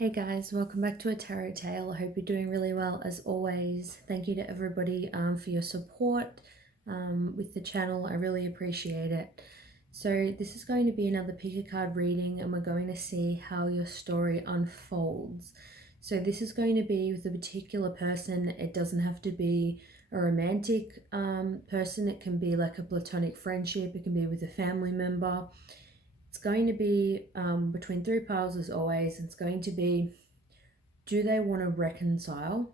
Hey guys, welcome back to a tarot tale. I hope you're doing really well as always. Thank you to everybody for your support with the channel. I really appreciate it. So this is going to be another pick a card reading and we're going to see how your story unfolds. So this is going to be with a particular person. It doesn't have to be a romantic person. It can be like a platonic friendship. It can be with a family member. It's going to be between three piles as always. It's going to be, do they want to reconcile?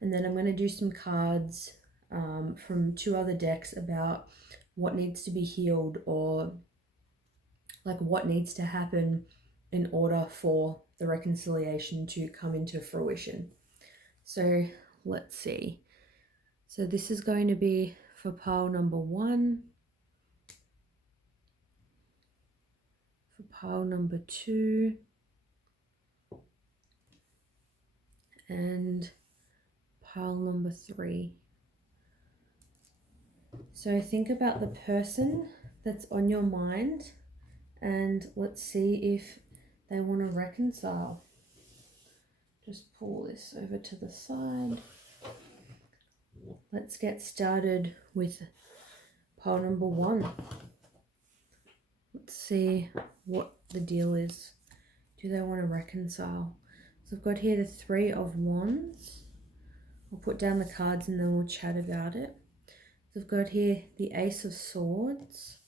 And then I'm going to do some cards from two other decks about what needs to be healed or like what needs to happen in order for the reconciliation to come into fruition. So let's see. So this is going to be for pile number one, for pile number two, and pile number three. So think about the person that's on your mind and let's see if they want to reconcile. Just pull this over to the side. Let's get started with pile number one. Let's see what the deal is. Do they want to reconcile? So I've got here the Three of Wands. I'll put down the cards and then we'll chat about it. So I've got here the Ace of Swords.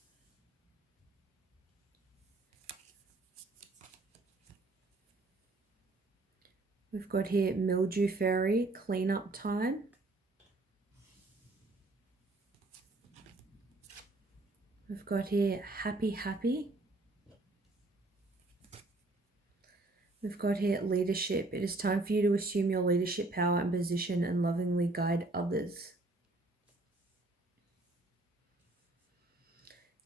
We've got here Mildew Fairy, Cleanup Time. We've got here Happy Happy. We've got here Leadership. It is time for you to assume your leadership power and position and lovingly guide others.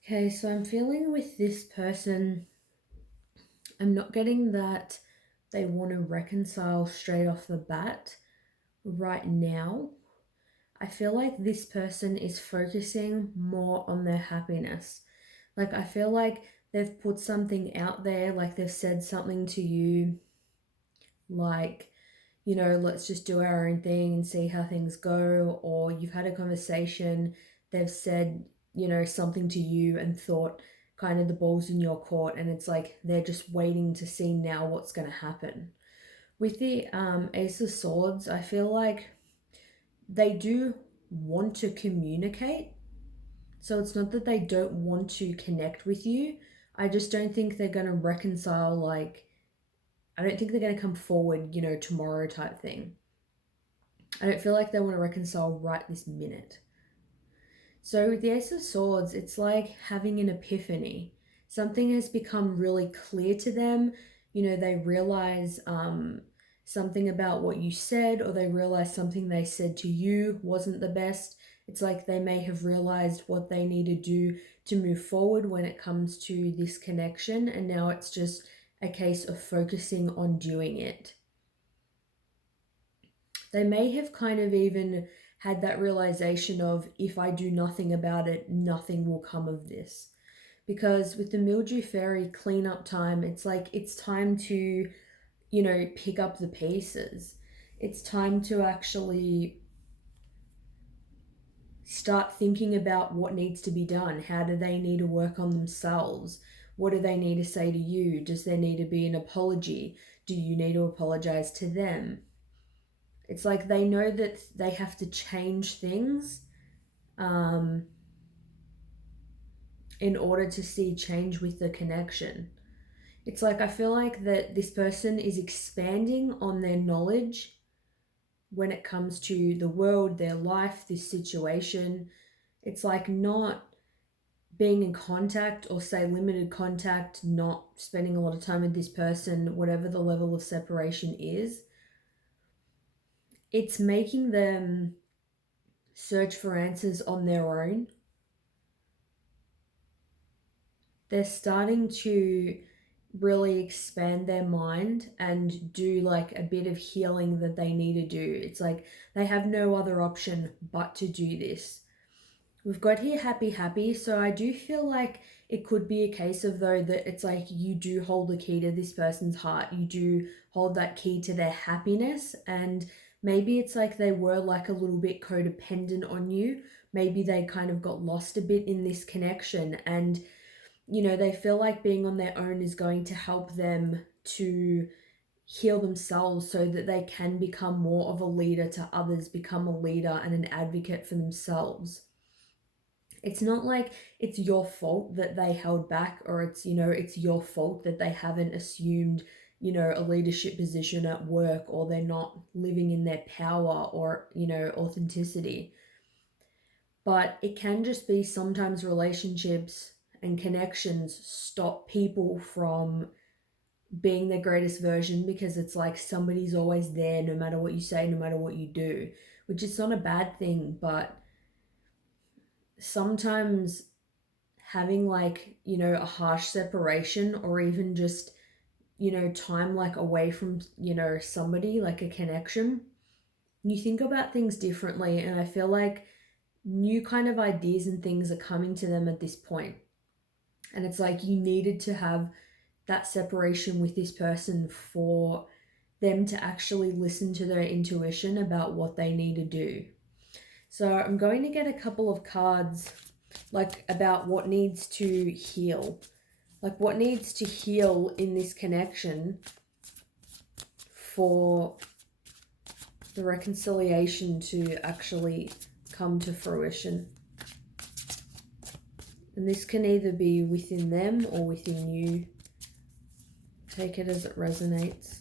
Okay, so I'm feeling with this person, I'm not getting that they want to reconcile straight off the bat right now. I feel like this person is focusing more on their happiness. Like I feel like they've put something out there, like they've said something to you, like, you know, let's just do our own thing and see how things go. Or you've had a conversation, they've said, you know, something to you and thought kind of the ball's in your court and it's like they're just waiting to see now what's going to happen. With the Ace of Swords, I feel like they do want to communicate. So it's not that they don't want to connect with you. I just don't think they're going to reconcile, like, I don't think they're going to come forward, you know, tomorrow type thing. I don't feel like they want to reconcile right this minute. So with the Ace of Swords, it's like having an epiphany. Something has become really clear to them. You know, they realize something about what you said, or they realize something they said to you wasn't the best. It's like they may have realized what they need to do to move forward when it comes to this connection. And now it's just a case of focusing on doing it. They may have kind of even had that realization of, if I do nothing about it, nothing will come of this. Because with the Mildew Fairy cleanup time, it's like it's time to, you know, pick up the pieces. It's time to actually start thinking about what needs to be done. How do they need to work on themselves? What do they need to say to you? Does there need to be an apology? Do you need to apologize to them? It's like they know that they have to change things in order to see change with the connection. It's like I feel like that this person is expanding on their knowledge when it comes to the world, their life, this situation. It's like not being in contact, or say limited contact, not spending a lot of time with this person, whatever the level of separation is. It's making them search for answers on their own. They're starting to really expand their mind and do like a bit of healing that they need to do. It's like they have no other option but to do this. We've got here Happy Happy. So I do feel like it could be a case of, though, that it's like you do hold the key to this person's heart. You do hold that key to their happiness. And maybe it's like they were like a little bit codependent on you. Maybe they kind of got lost a bit in this connection, and they feel like being on their own is going to help them to heal themselves so that they can become more of a leader to others, become a leader and an advocate for themselves. It's not like it's your fault that they held back, or it's your fault that they haven't assumed, a leadership position at work, or they're not living in their power or, authenticity. But it can just be sometimes relationships and connections stop people from being their greatest version, because it's like somebody's always there no matter what you say, no matter what you do, which is not a bad thing. But sometimes having like, a harsh separation, or even just, time like away from, somebody, like a connection, you think about things differently. And I feel like new kind of ideas and things are coming to them at this point. And it's like you needed to have that separation with this person for them to actually listen to their intuition about what they need to do. So I'm going to get a couple of cards like about what needs to heal. Like what needs to heal in this connection for the reconciliation to actually come to fruition. And this can either be within them or within you. Take it as it resonates.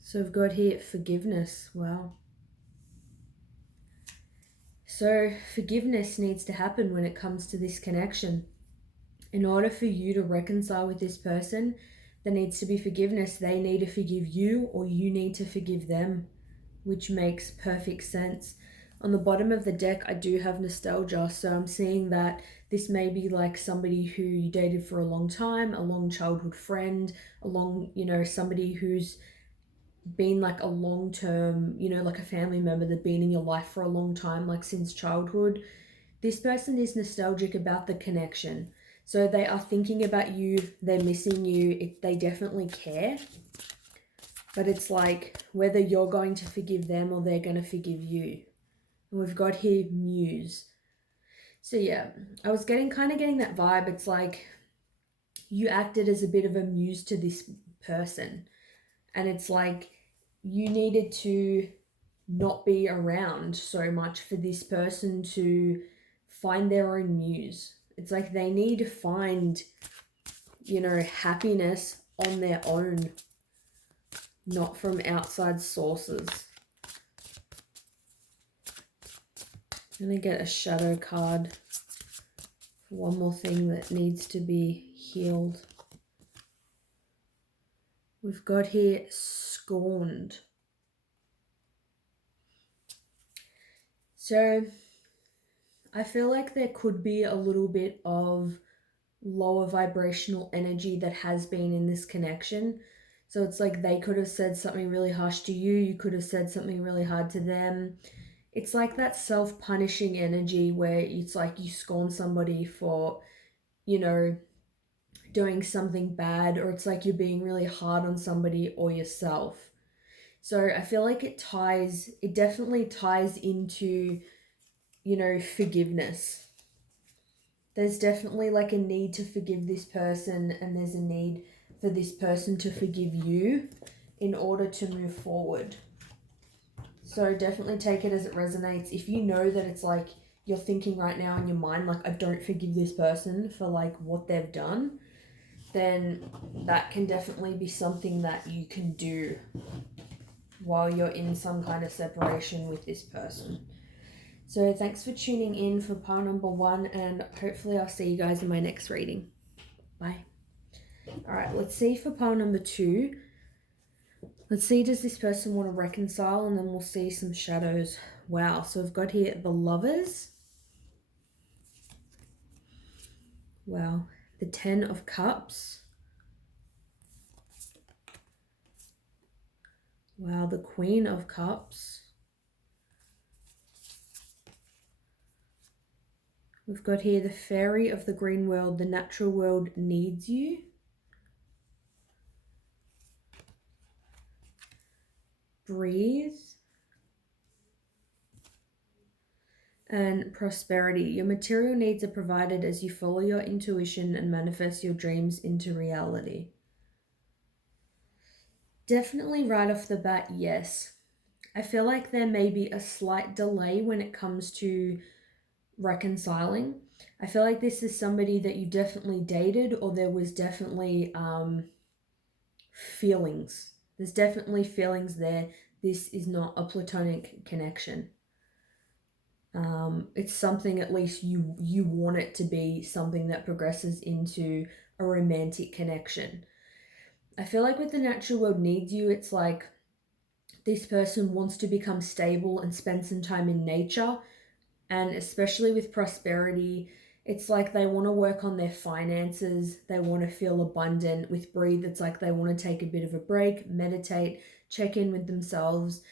So we've got here forgiveness. Wow. So forgiveness needs to happen when it comes to this connection. In order for you to reconcile with this person, there needs to be forgiveness. They need to forgive you, or you need to forgive them, which makes perfect sense. On the bottom of the deck, I do have nostalgia. So I'm seeing that this may be like somebody who you dated for a long time, a long childhood friend, somebody who's been like a long-term, like a family member that's been in your life for a long time, like since childhood. This person is nostalgic about the connection. So they are thinking about you, they're missing you, they definitely care. But it's like whether you're going to forgive them or they're going to forgive you. And we've got here muse. So yeah, I was getting that vibe. It's like you acted as a bit of a muse to this person. And it's like you needed to not be around so much for this person to find their own muse. It's like they need to find, happiness on their own, not from outside sources. I'm going to get a shadow card for one more thing that needs to be healed. We've got here scorned. So I feel like there could be a little bit of lower vibrational energy that has been in this connection. So it's like they could have said something really harsh to you. You could have said something really hard to them. It's like that self-punishing energy where it's like you scorn somebody for, doing something bad, or it's like you're being really hard on somebody or yourself. So I feel like it definitely ties into, forgiveness. There's definitely like a need to forgive this person, and there's a need for this person to forgive you in order to move forward. So definitely take it as it resonates. If you know that it's like you're thinking right now in your mind, like, I don't forgive this person for like what they've done, then that can definitely be something that you can do while you're in some kind of separation with this person. So thanks for tuning in for pile number 1, and hopefully I'll see you guys in my next reading. Bye. All right, let's see for pile number 2. Let's see, does this person want to reconcile? And then we'll see some shadows. Wow, so we've got here the Lovers. Wow, the 10 of Cups. Wow, the Queen of Cups. We've got here the fairy of the green world. The natural world needs you. Breathe. And prosperity. Your material needs are provided as you follow your intuition and manifest your dreams into reality. Definitely right off the bat, yes. I feel like there may be a slight delay when it comes to reconciling. I feel like this is somebody that you definitely dated, or there was definitely feelings. There's definitely feelings there. This is not a platonic connection. It's something, at least you want it to be something that progresses into a romantic connection. I feel like with the natural world needs you, it's like this person wants to become stable and spend some time in nature. And especially with prosperity, it's like they want to work on their finances. They want to feel abundant. With breathe, it's like they want to take a bit of a break, meditate, check in with themselves.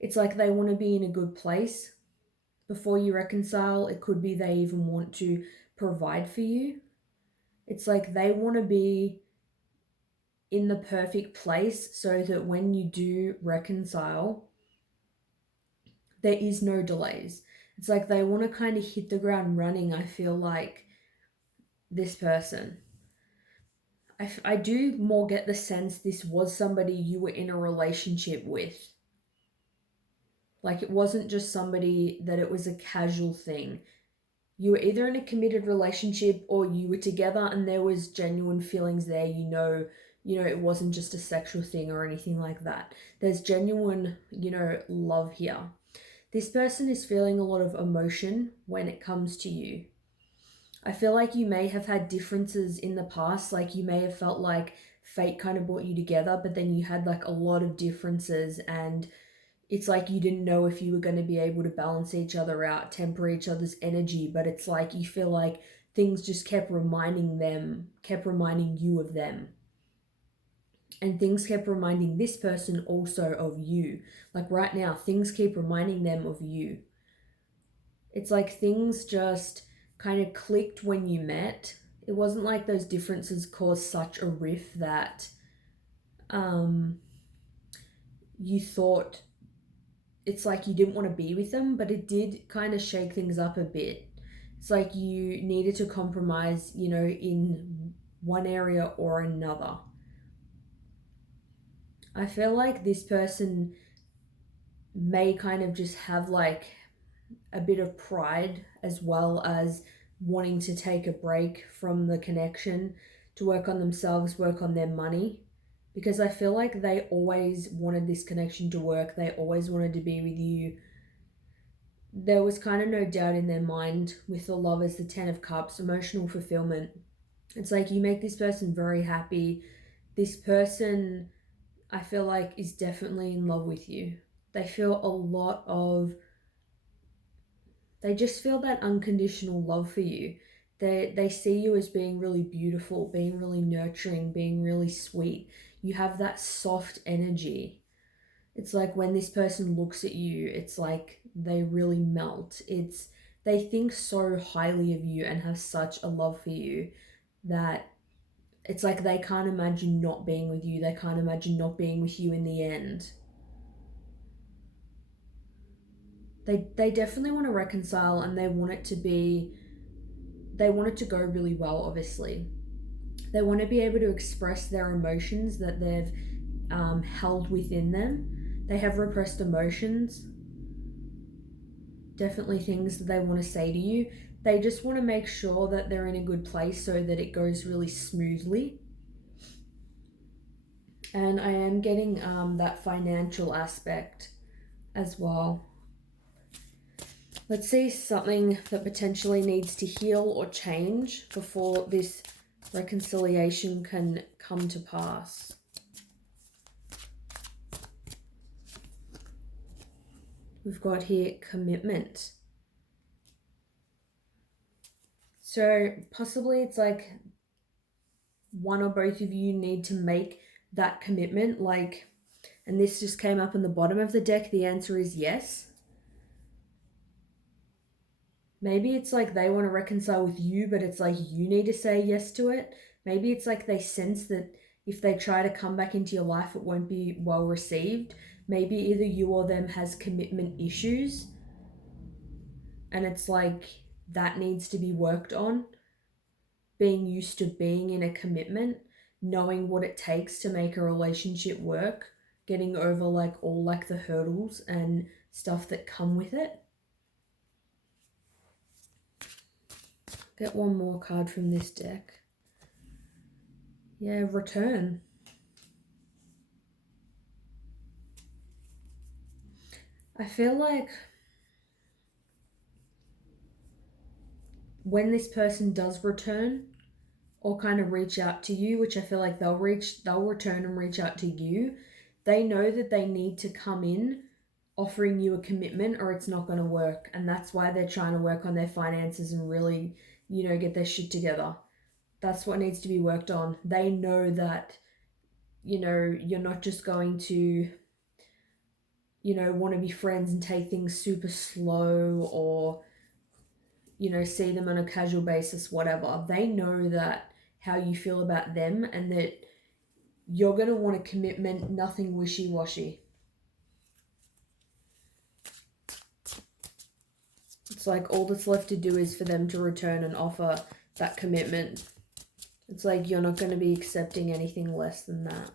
It's like they want to be in a good place before you reconcile. It could be they even want to provide for you. It's like they want to be in the perfect place so that when you do reconcile, there is no delays. It's like they want to kind of hit the ground running, I feel like, this person. I do more get the sense this was somebody you were in a relationship with. Like, it wasn't just somebody that it was a casual thing. You were either in a committed relationship or you were together and there was genuine feelings there. It wasn't just a sexual thing or anything like that. There's genuine, love here. This person is feeling a lot of emotion when it comes to you. I feel like you may have had differences in the past. Like, you may have felt like fate kind of brought you together, but then you had like a lot of differences, and it's like you didn't know if you were going to be able to balance each other out, temper each other's energy. But it's like you feel like things just kept reminding you of them. And things kept reminding this person also of you. Like right now, things keep reminding them of you. It's like things just kind of clicked when you met. It wasn't like those differences caused such a rift that you thought it's like you didn't want to be with them, but it did kind of shake things up a bit. It's like you needed to compromise, in one area or another. I feel like this person may kind of just have like a bit of pride as well as wanting to take a break from the connection to work on themselves, work on their money. Because I feel like they always wanted this connection to work, they always wanted to be with you. There was kind of no doubt in their mind with the love as the 10 of Cups, emotional fulfillment. It's like you make this person very happy. This person, I feel like, is definitely in love with you. They feel a lot of They just feel that unconditional love for you. They see you as being really beautiful, being really nurturing, being really sweet. You have that soft energy. It's like when this person looks at you, it's like they really melt. They think so highly of you and have such a love for you that it's like they can't imagine not being with you. They can't imagine not being with you in the end. They definitely want to reconcile, and they want it to go really well, obviously. They want to be able to express their emotions that they've held within them. They have repressed emotions, definitely things that they want to say to you. They just want to make sure that they're in a good place so that it goes really smoothly. And I am getting that financial aspect as well. Let's see something that potentially needs to heal or change before this reconciliation can come to pass. We've got here commitment. So possibly it's like one or both of you need to make that commitment. And this just came up in the bottom of the deck. The answer is yes. Maybe it's like they want to reconcile with you, but it's like you need to say yes to it. Maybe it's like they sense that if they try to come back into your life, it won't be well received. Maybe either you or them has commitment issues, and it's like that needs to be worked on. Being used to being in a commitment, knowing what it takes to make a relationship work, getting over like all like the hurdles and stuff that come with it. Get one more card from this deck. Yeah, return. I feel like when this person does return or kind of reach out to you, which I feel like they'll return and reach out to you, they know that they need to come in offering you a commitment or it's not going to work. And that's why they're trying to work on their finances and really, get their shit together. That's what needs to be worked on. They know that, you're not just going to, want to be friends and take things super slow or, see them on a casual basis, whatever. They know that how you feel about them and that you're going to want a commitment, nothing wishy-washy. It's like all that's left to do is for them to return and offer that commitment. It's like you're not going to be accepting anything less than that.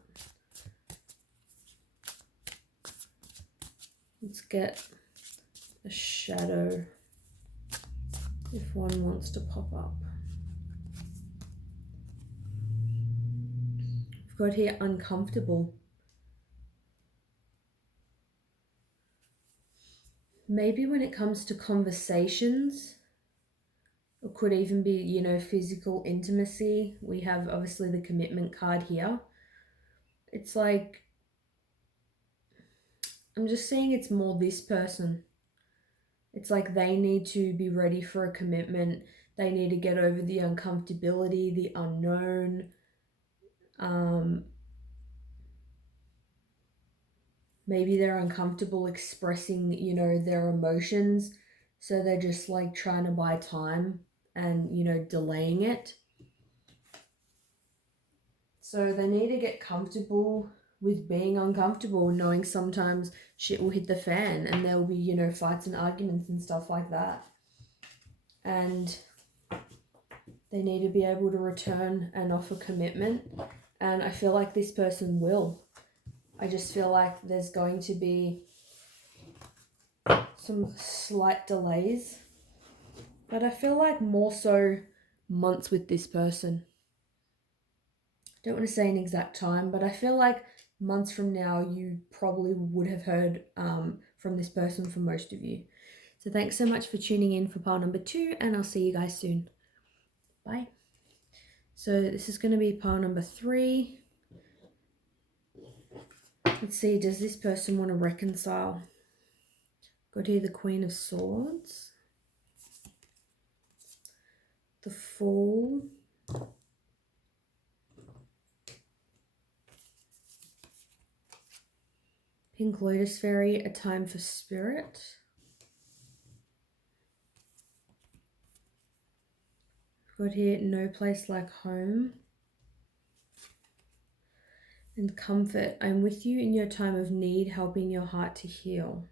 Let's get a shadow if one wants to pop up. We've got here uncomfortable. Maybe when it comes to conversations, it could even be, physical intimacy. We have obviously the commitment card here. It's like, I'm just saying it's more this person. It's like they need to be ready for a commitment. They need to get over the uncomfortability, the unknown. Maybe they're uncomfortable expressing, their emotions. So they're just like trying to buy time and, delaying it. So they need to get comfortable with being uncomfortable, knowing sometimes shit will hit the fan and there'll be, fights and arguments and stuff like that. And they need to be able to return and offer commitment. And I feel like this person will. I just feel like there's going to be some slight delays. But I feel like more so months with this person. Don't want to say an exact time, but I feel like months from now you probably would have heard from this person for most of you. So thanks so much for tuning in for pile number 2, and I'll see you guys soon. Bye. So this is going to be pile number 3. Let's see, does this person want to reconcile? Got here the Queen of Swords, the Fool, Pink Lotus Fairy, A Time for Spirit, got here No Place Like Home, and Comfort. I'm with you in your time of need, helping your heart to heal.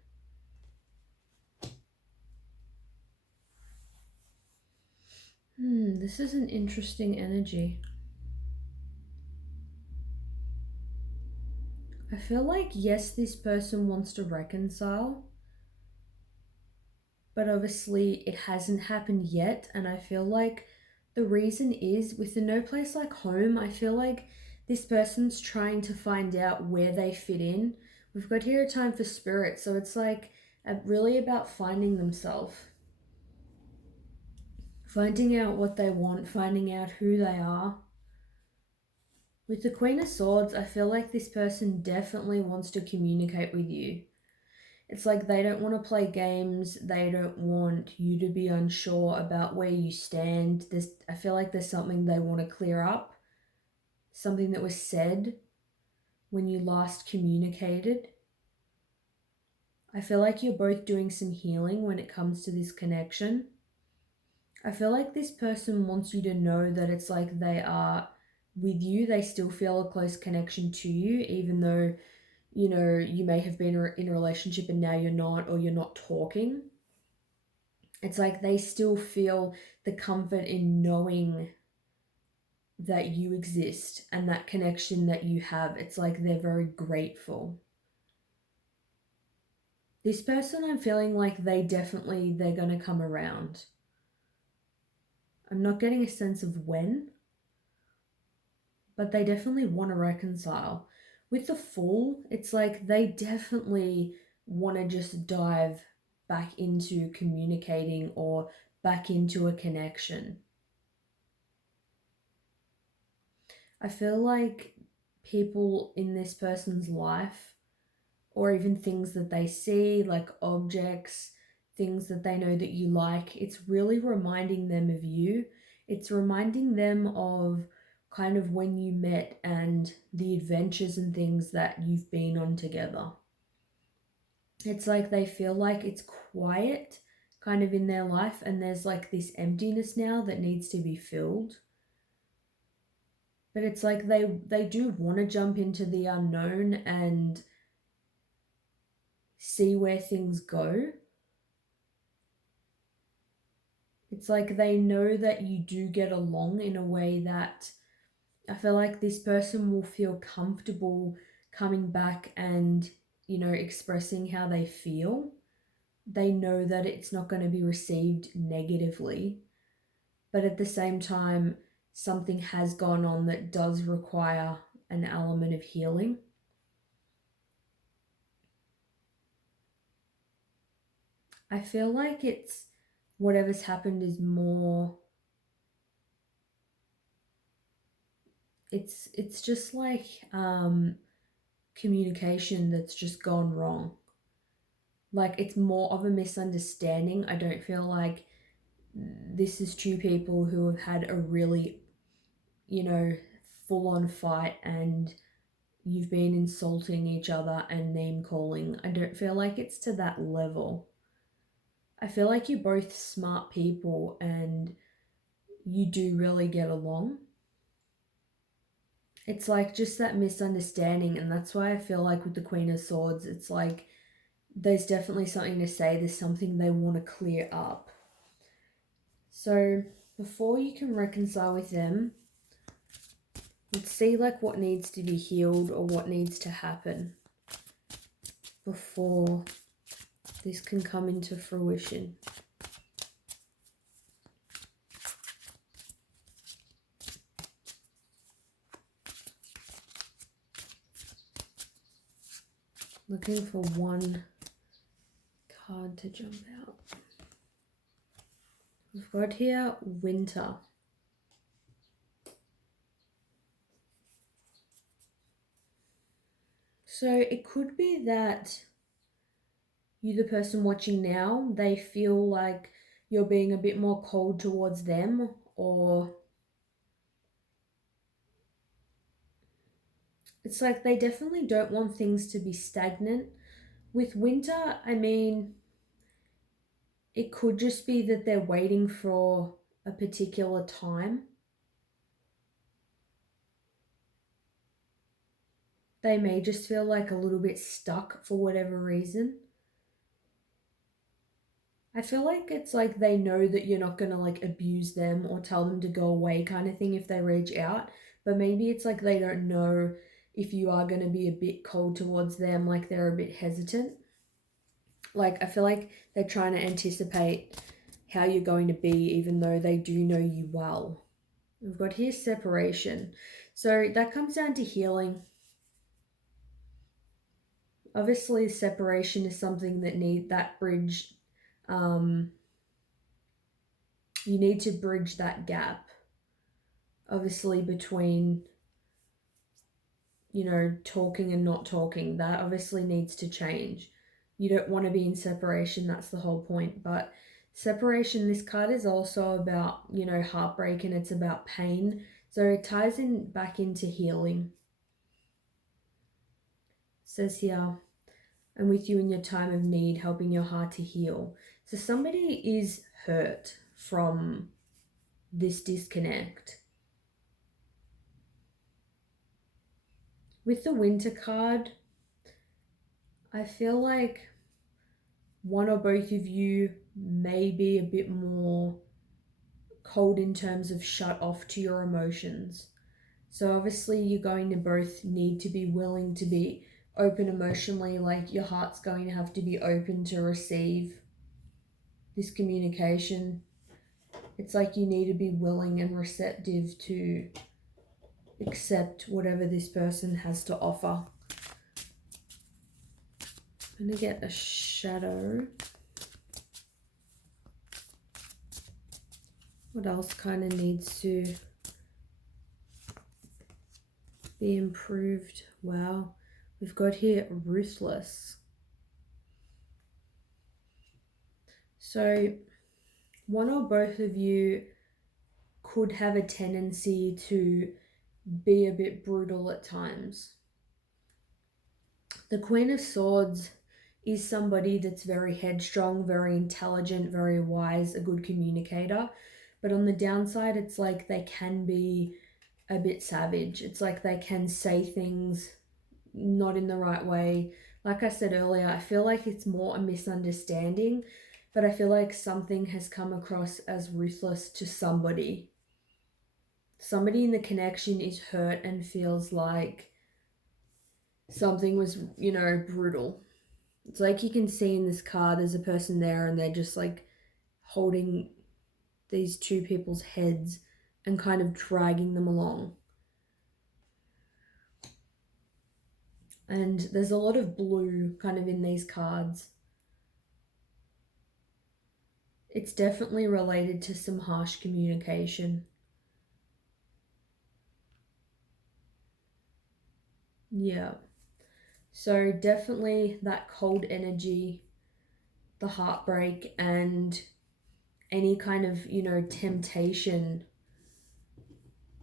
This is an interesting energy. I feel like, yes, this person wants to reconcile, but obviously it hasn't happened yet. And I feel like the reason is with the No Place Like Home, I feel like this person's trying to find out where they fit in. We've got here A Time for Spirit, so it's like really about finding themselves. Finding out what they want, finding out who they are. With the Queen of Swords, I feel like this person definitely wants to communicate with you. It's like they don't want to play games. They don't want you to be unsure about where you stand. I feel like there's something they want to clear up. Something that was said when you last communicated. I feel like you're both doing some healing when it comes to this connection. I feel like this person wants you to know that it's like they are with you, they still feel a close connection to you, even though, you may have been in a relationship and now you're not, or you're not talking. It's like they still feel the comfort in knowing that you exist and that connection that you have. It's like they're very grateful. This person, I'm feeling like they're going to come around. I'm not getting a sense of when, but they definitely want to reconcile. With the Fool, it's like they definitely want to just dive back into communicating or back into a connection. I feel like people in this person's life, or even things that they see, like objects, things that they know that you like, it's really reminding them of you. It's reminding them of kind of when you met and the adventures and things that you've been on together. It's like they feel like it's quiet kind of in their life, and there's like this emptiness now that needs to be filled. But it's like they do want to jump into the unknown and see where things go. It's like they know that you do get along in a way that I feel like this person will feel comfortable coming back and, expressing how they feel. They know that it's not going to be received negatively, but at the same time, something has gone on that does require an element of healing. I feel like it's whatever's happened is more, it's just like communication that's just gone wrong. Like it's more of a misunderstanding. I don't feel like this is two people who have had a really, you know, full on fight and you've been insulting each other and name calling. I don't feel like it's to that level. I feel like you're both smart people and you do really get along. It's like just that misunderstanding, and that's why I feel like with the Queen of Swords, it's like there's definitely something to say, there's something they want to clear up. So before you can reconcile with them, let's see like what needs to be healed or what needs to happen before this can come into fruition. Looking for one card to jump out. We've got here winter. So it could be that you, the person watching now, they feel like you're being a bit more cold towards them, or it's like they definitely don't want things to be stagnant. With winter, I mean, it could just be that they're waiting for a particular time. They may just feel like a little bit stuck for whatever reason. I feel like it's like they know that you're not going to like abuse them or tell them to go away kind of thing if they reach out. But maybe it's like they don't know if you are going to be a bit cold towards them, like they're a bit hesitant. Like I feel like they're trying to anticipate how you're going to be, even though they do know you well. We've got here separation. So that comes down to healing. Obviously, separation is something that need that bridge. You need to bridge that gap, obviously, between, talking and not talking. That obviously needs to change. You don't want to be in separation, that's the whole point. But separation, this card is also about, heartbreak, and it's about pain. So it ties in back into healing. It says here, I'm with you in your time of need, helping your heart to heal. So somebody is hurt from this disconnect. With the Winter card, I feel like one or both of you may be a bit more cold in terms of shut off to your emotions. So obviously you're going to both need to be willing to be open emotionally, like your heart's going to have to be open to receive this communication. It's like you need to be willing and receptive to accept whatever this person has to offer. I'm going to get a shadow. What else kind of needs to be improved? Wow, we've got here ruthless. So one or both of you could have a tendency to be a bit brutal at times. The Queen of Swords is somebody that's very headstrong, very intelligent, very wise, a good communicator. But on the downside, it's like they can be a bit savage. It's like they can say things not in the right way. Like I said earlier, I feel like it's more a misunderstanding, but I feel like something has come across as ruthless to somebody. Somebody in the connection is hurt and feels like something was, brutal. It's like you can see in this card, there's a person there and they're just like holding these two people's heads and kind of dragging them along. And there's a lot of blue kind of in these cards. It's definitely related to some harsh communication. Yeah. So definitely that cold energy, the heartbreak, and any kind of, temptation.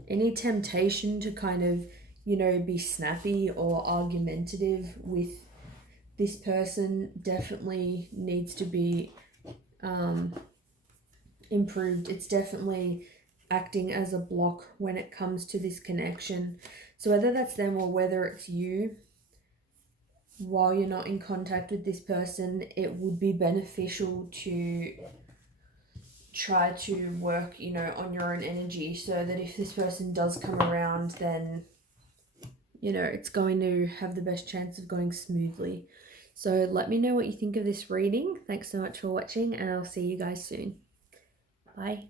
Any temptation to kind of, be snappy or argumentative with this person definitely needs to be improved. It's definitely acting as a block when it comes to this connection. So whether that's them or whether it's you, while you're not in contact with this person, it would be beneficial to try to work, on your own energy so that if this person does come around, then, it's going to have the best chance of going smoothly. So let me know what you think of this reading. Thanks so much for watching, and I'll see you guys soon. Bye.